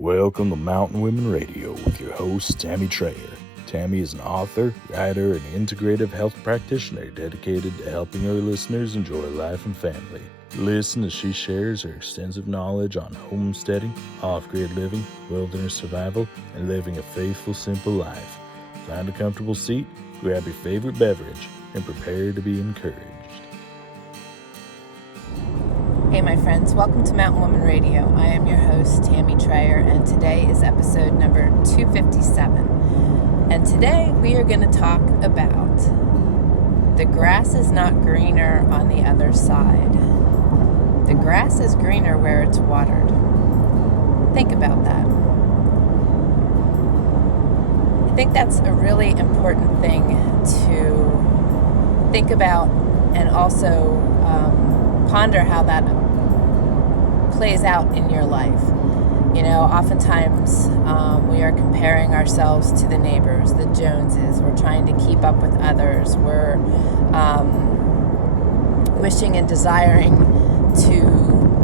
Welcome to Mountain Women Radio with your host, Tammy Trayer. Tammy is an author, writer, and integrative health practitioner dedicated to helping her listeners enjoy life and family. Listen as she shares her extensive knowledge on homesteading, off-grid living, wilderness survival, and living a faithful, simple life. Find a comfortable seat, grab your favorite beverage, and prepare to be encouraged. Hey my friends, welcome to Mountain Woman Radio. I am your host, Tammy Trayer, and today is episode number 257. And today we are going to talk about the grass is not greener on the other side. The grass is greener where it's watered. Think about that. I think that's a really important thing to think about and also ponder how that plays out in your life. You know, oftentimes we are comparing ourselves to the neighbors, the Joneses. We're trying to keep up with others. We're wishing and desiring to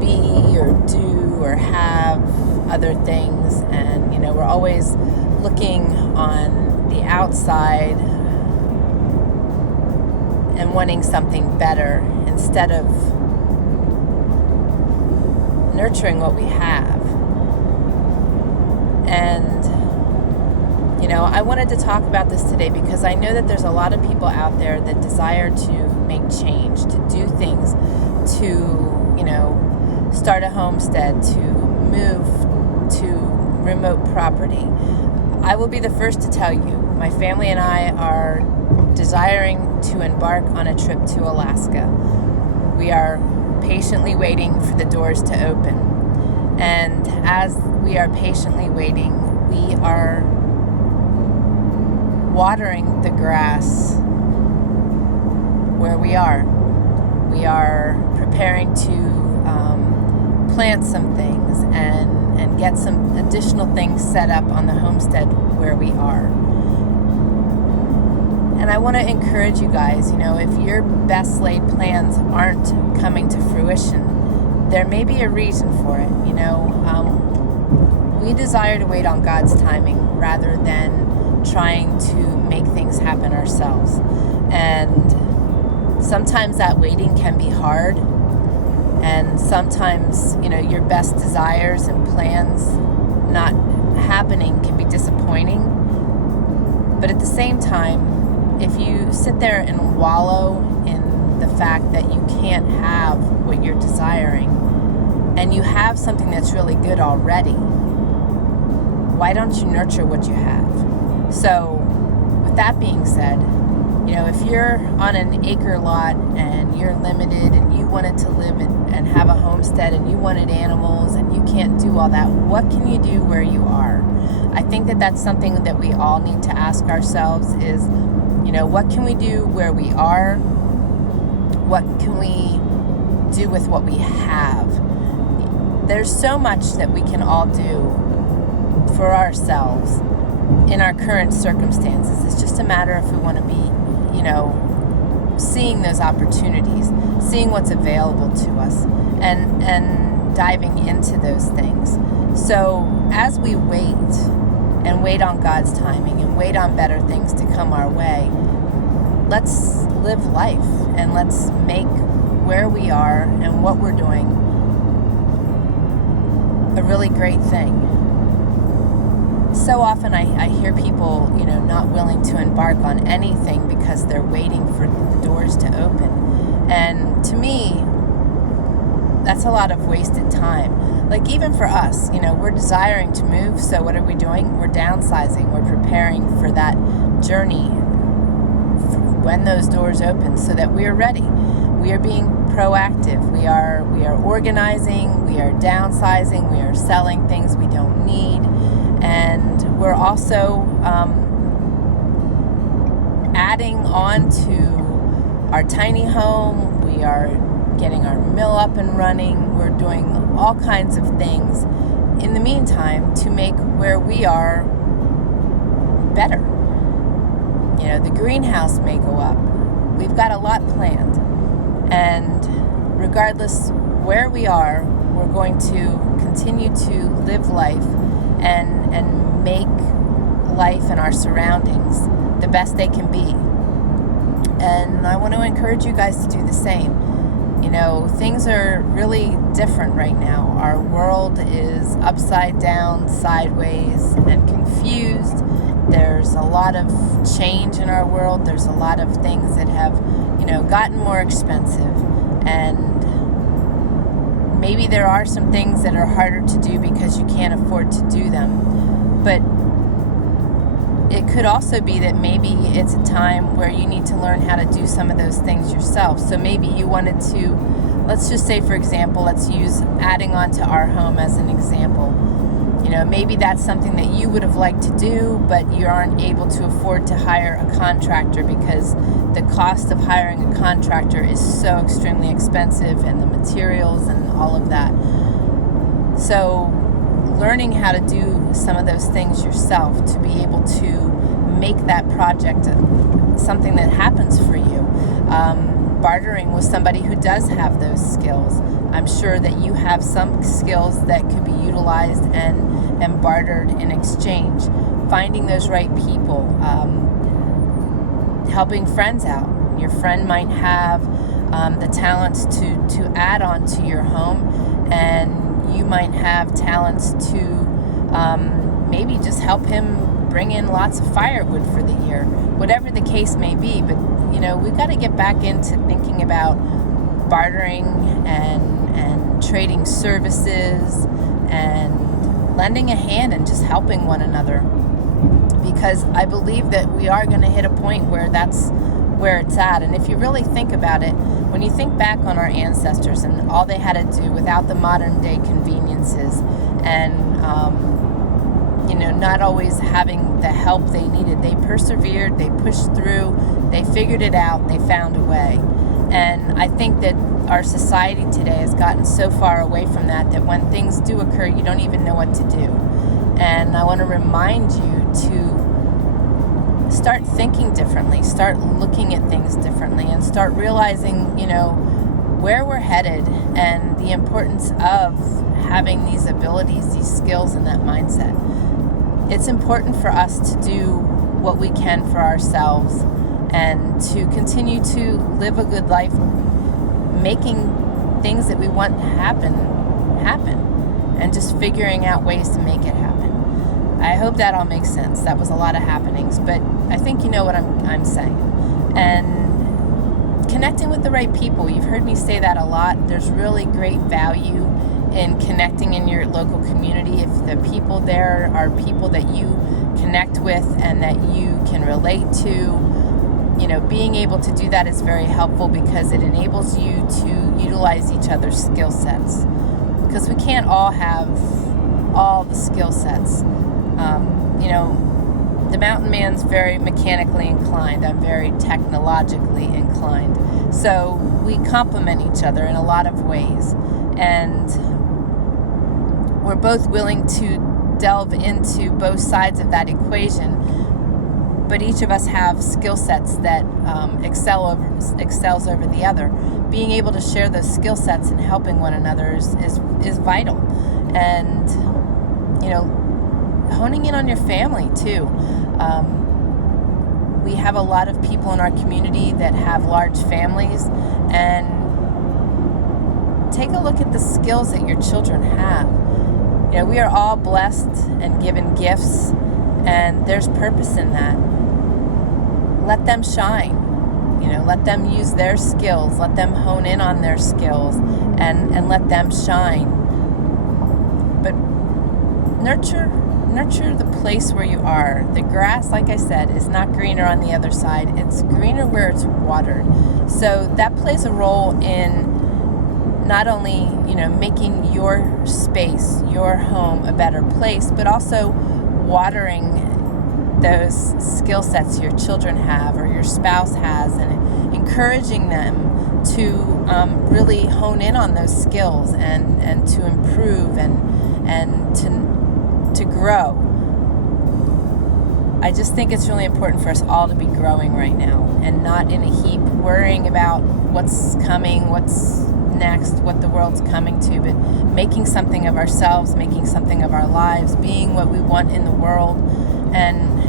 be or do or have other things. And, you know, we're always looking on the outside and wanting something better instead of nurturing what we have. And, you know, I wanted to talk about this today because I know that there's a lot of people out there that desire to make change, to do things, to, you know, start a homestead, to move to remote property. I will be the first to tell you, my family and I are desiring to embark on a trip to Alaska. We are patiently waiting for the doors to open. And as we are patiently waiting, we are watering the grass where we are. We are preparing to plant some things and get some additional things set up on the homestead where we are. And I want to encourage you guys, you know, if your best laid plans aren't coming to fruition, there may be a reason for it. You know, we desire to wait on God's timing rather than trying to make things happen ourselves. And sometimes that waiting can be hard. And sometimes, you know, your best desires and plans not happening can be disappointing. But at the same time, if you sit there and wallow in the fact that you can't have what you're desiring, and you have something that's really good already, why don't you nurture what you have? So, with that being said, you know, if you're on an acre lot and you're limited and you wanted to live and have a homestead and you wanted animals and you can't do all that, what can you do where you are? I think that that's something that we all need to ask ourselves is, you know, what can we do where we are? What can we do with what we have? There's so much that we can all do for ourselves in our current circumstances. It's just a matter if we want to be, you know, seeing those opportunities, seeing what's available to us, and diving into those things. So as we wait on God's timing and wait on better things to come our way, let's live life and let's make where we are and what we're doing a really great thing. So often I hear people, you know, not willing to embark on anything because they're waiting for the doors to open. And to me, that's a lot of wasted time. Like even for us, you know, we're desiring to move, so what are we doing? We're downsizing. We're preparing for that journey when those doors open so that we are ready. We are being proactive. We are organizing, we are downsizing, we are selling things we don't need, and we're also adding on to our tiny home. We are getting our mill up and running. We're doing all kinds of things in the meantime to make where we are better. You know, the greenhouse may go up. We've got a lot planned. And regardless where we are, we're going to continue to live life and make life and our surroundings the best they can be. And I want to encourage you guys to do the same. You know, things are really different right now. Our world is upside down, sideways, and confused. There's a lot of change in our world. There's a lot of things that have, gotten more expensive. And maybe there are some things that are harder to do because you can't afford to do them. But it could also be that maybe it's a time where you need to learn how to do some of those things yourself. So maybe you wanted to, let's just say, for example, let's use adding on to our home as an example. Maybe that's something that you would have liked to do, but you aren't able to afford to hire a contractor because the cost of hiring a contractor is so extremely expensive, and the materials and all of that. So learning how to do some of those things yourself to be able to make that project something that happens for you. Bartering with somebody who does have those skills. I'm sure that you have some skills that could be utilized and bartered in exchange. Finding those right people, helping friends out. Your friend might have the talents to add on to your home, and you might have talents to maybe just help him bring in lots of firewood for the year. Whatever the case may be, but we've got to get back into thinking about bartering and trading services and lending a hand and just helping one another, because I believe that we are going to hit a point where that's where it's at. And if you really think about it, when you think back on our ancestors and all they had to do without the modern day conveniences and not always having the help they needed, they persevered, they pushed through, they figured it out, they found a way. And I think that our society today has gotten so far away from that when things do occur, you don't even know what to do. And I want to remind you to start thinking differently, start looking at things differently, and start realizing, where we're headed and the importance of having these abilities, these skills, and that mindset. It's important for us to do what we can for ourselves and to continue to live a good life, making things that we want to happen, and just figuring out ways to make it happen. I hope that all makes sense. That was a lot of happenings, but I think you know what I'm saying. And connecting with the right people, you've heard me say that a lot. There's really great value in connecting in your local community. If the people there are people that you connect with and that you can relate to, being able to do that is very helpful because it enables you to utilize each other's skill sets. Because we can't all have all the skill sets. The mountain man's very mechanically inclined. I'm very technologically inclined. So we complement each other in a lot of ways. And we're both willing to delve into both sides of that equation, but each of us have skill sets that excels over the other. Being able to share those skill sets and helping one another is vital. And honing in on your family too. We have a lot of people in our community that have large families, and take a look at the skills that your children have. We are all blessed and given gifts, and there's purpose in that. Let them shine. Let them use their skills. Let them hone in on their skills and let them shine. But nurture the place where you are. The grass, like I said, is not greener on the other side. It's greener where it's watered. So that plays a role in not only, making your space, your home a better place, but also watering those skill sets your children have or your spouse has, and encouraging them to really hone in on those skills and to improve and to grow. I just think it's really important for us all to be growing right now and not in a heap, worrying about what's coming, what's next, what the world's coming to, but making something of ourselves, making something of our lives, being what we want in the world, and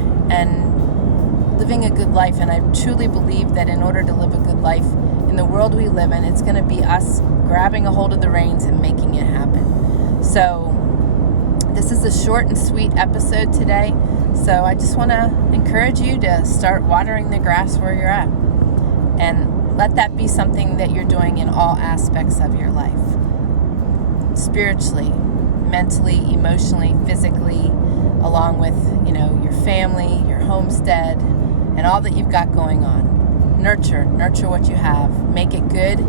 living a good life. And I truly believe that in order to live a good life in the world we live in, it's going to be us grabbing a hold of the reins and making it happen. So this is a short and sweet episode today. So I just want to encourage you to start watering the grass where you're at. And let that be something that you're doing in all aspects of your life. Spiritually, mentally, emotionally, physically, along with, your family, your homestead, and all that you've got going on. Nurture what you have. Make it good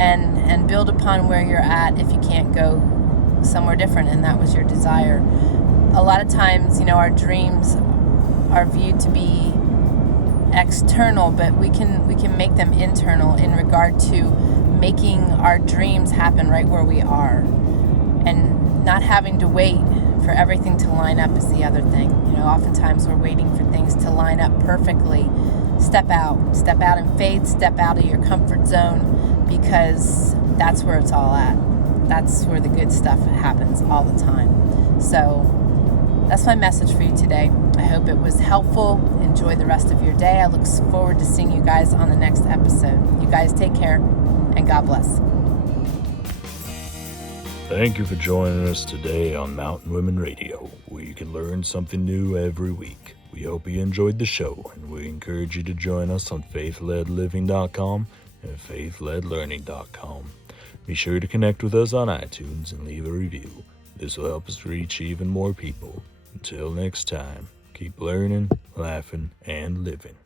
and build upon where you're at if you can't go somewhere different and that was your desire. A lot of times, our dreams are viewed to be external, but we can make them internal in regard to making our dreams happen right where we are, and not having to wait for everything to line up is the other thing. Oftentimes we're waiting for things to line up perfectly. Step out in faith, step out of your comfort zone, because that's where it's all at. That's where the good stuff happens all the time. So that's my message for you today. I hope it was helpful. Enjoy the rest of your day. I look forward to seeing you guys on the next episode. You guys take care, and God bless. Thank you for joining us today on Mountain Women Radio, where you can learn something new every week. We hope you enjoyed the show, and we encourage you to join us on faithledliving.com and faithledlearning.com. Be sure to connect with us on iTunes and leave a review. This will help us reach even more people. Until next time, keep learning, laughing, and living.